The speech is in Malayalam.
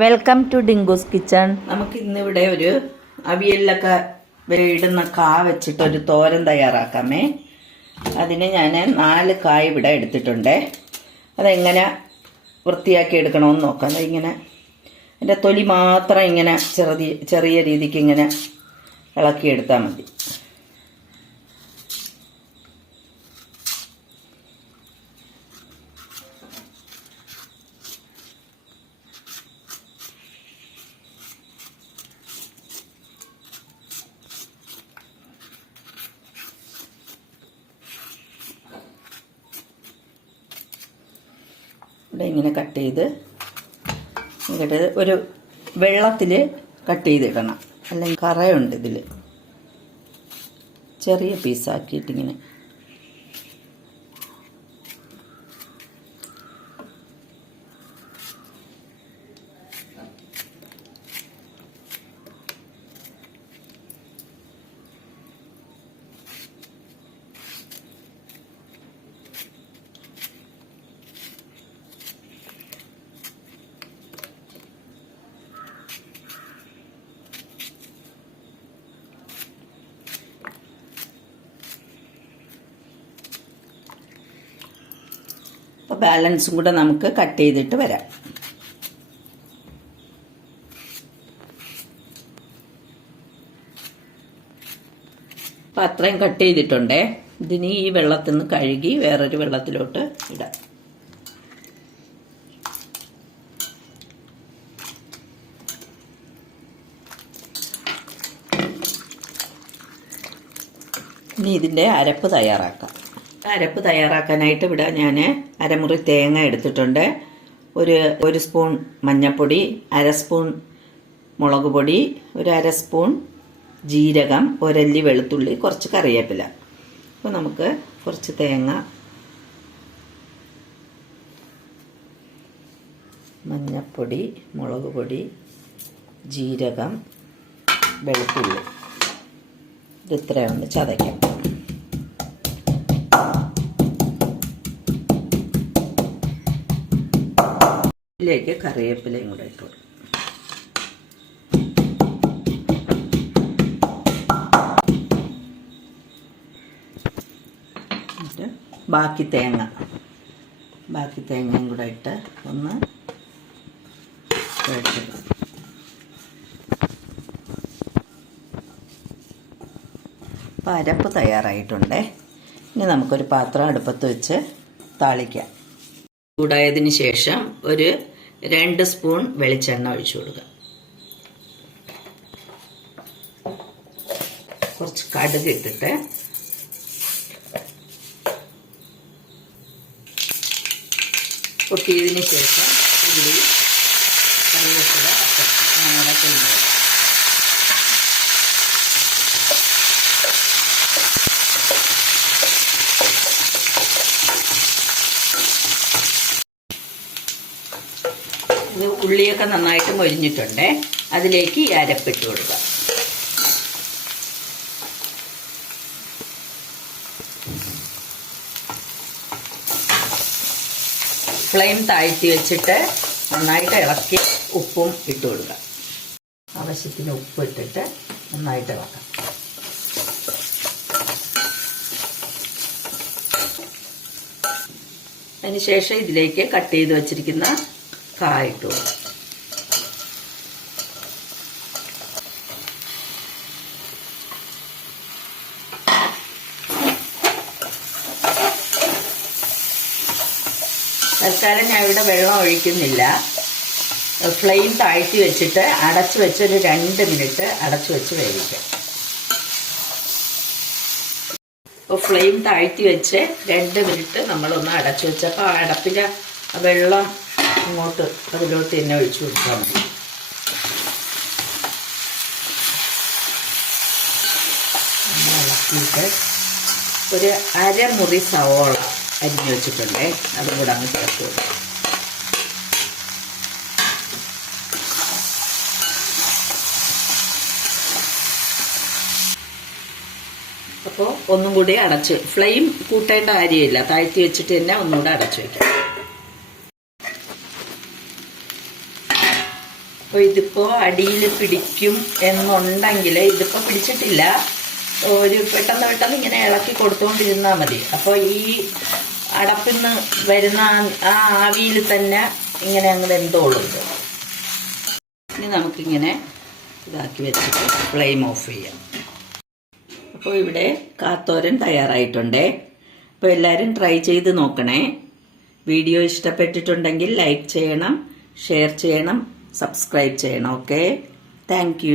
വെൽക്കം ടു ഡിങ്കോസ് കിച്ചൺ നമുക്ക് ഇന്നിവിടെ ഒരു അവിയലിലൊക്കെ ഇടുന്ന കാ വെച്ചിട്ട് ഒരു തോരൻ തയ്യാറാക്കാമേ. അതിന് ഞാൻ നാല് കായ് ഇവിടെ എടുത്തിട്ടുണ്ട്. അതെങ്ങനെ വൃത്തിയാക്കി എടുക്കണമെന്ന് നോക്കാം. അതിങ്ങനെ അതിന്റെ തൊലി മാത്രം ഇങ്ങനെ ചെറിയ ചെറിയ രീതിക്ക് ഇങ്ങനെ ഇളക്കിയെടുത്താൽ മതി. ഇവിടെ ഇങ്ങനെ കട്ട് ചെയ്ത് എന്നിട്ട് ഒരു വെള്ളത്തിൽ കട്ട് ചെയ്തിടണം. അല്ലെങ്കിൽ കറയുണ്ട് ഇതിൽ ചെറിയ പീസാക്കിയിട്ടിങ്ങനെ അപ്പോൾ ബാലൻസും കൂടെ നമുക്ക് കട്ട് ചെയ്തിട്ട് വരാം. അപ്പം അത്രയും കട്ട് ചെയ്തിട്ടുണ്ടേ. ഇതിന് ഈ വെള്ളത്തിൽ നിന്ന് കഴുകി വേറൊരു വെള്ളത്തിലോട്ട് ഇടാം. ഇനി ഇതിന്റെ അരപ്പ് തയ്യാറാക്കാം. അരപ്പ് തയ്യാറാക്കാനായിട്ട് ഇവിടെ ഞാൻ അരമുറി തേങ്ങ എടുത്തിട്ടുണ്ട്. ഒരു ഒരു സ്പൂൺ മഞ്ഞൾപ്പൊടി അര സ്പൂൺ മുളക് പൊടി ഒരു അര സ്പൂൺ ജീരകം ഒരല്ലി വെളുത്തുള്ളി കുറച്ച് കറിവേപ്പില. അപ്പോൾ നമുക്ക് കുറച്ച് തേങ്ങ മഞ്ഞൾപ്പൊടി മുളക് പൊടി ജീരകം വെളുത്തുള്ളി. ഇത് ഇത്രയുണ്ട് ചതയ്ക്കാം. ഇതിലേക്ക് കറിവേപ്പിലയും കൂടെ ഇട്ടു ബാക്കി തേങ്ങ ബാക്കി തേങ്ങയും കൂടെ ഇട്ട് ഒന്ന് കഴിച്ചത് അരപ്പ് തയ്യാറായിട്ടുണ്ടേ. ഇനി നമുക്കൊരു പാത്രം അടുപ്പത്ത് വെച്ച് താളിക്കാം. ചൂടായതിന് ശേഷം ഒരു രണ്ട് സ്പൂൺ വെളിച്ചെണ്ണ ഒഴിച്ചു കൊടുക്കുക. കുറച്ച് കടുക് ഇട്ടിട്ട് പൊട്ടിയതിന് ശേഷം ഉള്ളി കറിവേപ്പില അടക്കുന്നത് ഇത് ഉള്ളിയൊക്കെ നന്നായിട്ട് മൊരിഞ്ഞിട്ടുണ്ട്. അതിലേക്ക് ഈ അരപ്പിട്ട് കൊടുക്കുക ഫ്ലെയിം താഴ്ത്തി വെച്ചിട്ട് നന്നായിട്ട് ഇളക്കി ഉപ്പും ഇട്ട് കൊടുക്കുക ആവശ്യത്തിന് ഉപ്പ് ഇട്ടിട്ട് നന്നായിട്ട് ഇളക്കാം. അതിനുശേഷം ഇതിലേക്ക് കട്ട് ചെയ്ത് വെച്ചിരിക്കുന്ന കൊടുക്കുക തൽക്കാലം ഞാൻ ഇവിടെ വെള്ളം ഒഴിക്കുന്നില്ല. ഫ്ലെയിം താഴ്ത്തി വെച്ചിട്ട് അടച്ചു വെച്ച് ഒരു രണ്ട് മിനിറ്റ് അടച്ചു വെച്ച് വേവിക്കാം. അപ്പോൾ ഫ്ലെയിം താഴ്ത്തി വെച്ച് രണ്ട് മിനിറ്റ് നമ്മളൊന്ന് അടച്ചു വെച്ചപ്പോൾ അടപ്പിന്റെ വെള്ളം ഇങ്ങോട്ട് അതിലോട്ട് തന്നെ ഒഴിച്ചു കൊടുത്താൽ മതി. ഇളക്കിയിട്ട് ഒരു അരമുറി സവോള അരിഞ്ഞു വെച്ചിട്ടുണ്ടേ. അതും കൂടെ അങ്ങ് ചേർത്ത് അപ്പോൾ ഒന്നും കൂടി അടച്ച് ഫ്ലെയിം കൂട്ടേണ്ട കാര്യമില്ല. താഴ്ത്തി വെച്ചിട്ട് തന്നെ ഒന്നുകൂടെ അടച്ചു വെക്കാം. അപ്പോൾ ഇതിപ്പോൾ അടിയിൽ പിടിക്കും എന്നുണ്ടെങ്കിൽ ഇതിപ്പോൾ പിടിച്ചിട്ടില്ല. ഒരു പെട്ടെന്ന് പെട്ടെന്ന് ഇങ്ങനെ ഇളക്കി കൊടുത്തുകൊണ്ടിരുന്നാൽ മതി. അപ്പോൾ ഈ അടപ്പിൽ നിന്ന് വരുന്ന ആ- ആവിയിൽ തന്നെ ഇങ്ങനെ അങ്ങ് വെന്തോളും ഇനി നമുക്കിങ്ങനെ ഇതാക്കി വെച്ചിട്ട് ഫ്ലെയിം ഓഫ് ചെയ്യാം. അപ്പോൾ ഇവിടെ കാത്തോരൻ തയ്യാറായിട്ടുണ്ട്. അപ്പോൾ എല്ലാവരും ട്രൈ ചെയ്ത് നോക്കണേ. വീഡിയോ ഇഷ്ടപ്പെട്ടിട്ടുണ്ടെങ്കിൽ ലൈക്ക് ചെയ്യണം ഷെയർ ചെയ്യണം. സബ്സ്ക്രൈബ് ചെയ്യണം ഓക്കെ താങ്ക്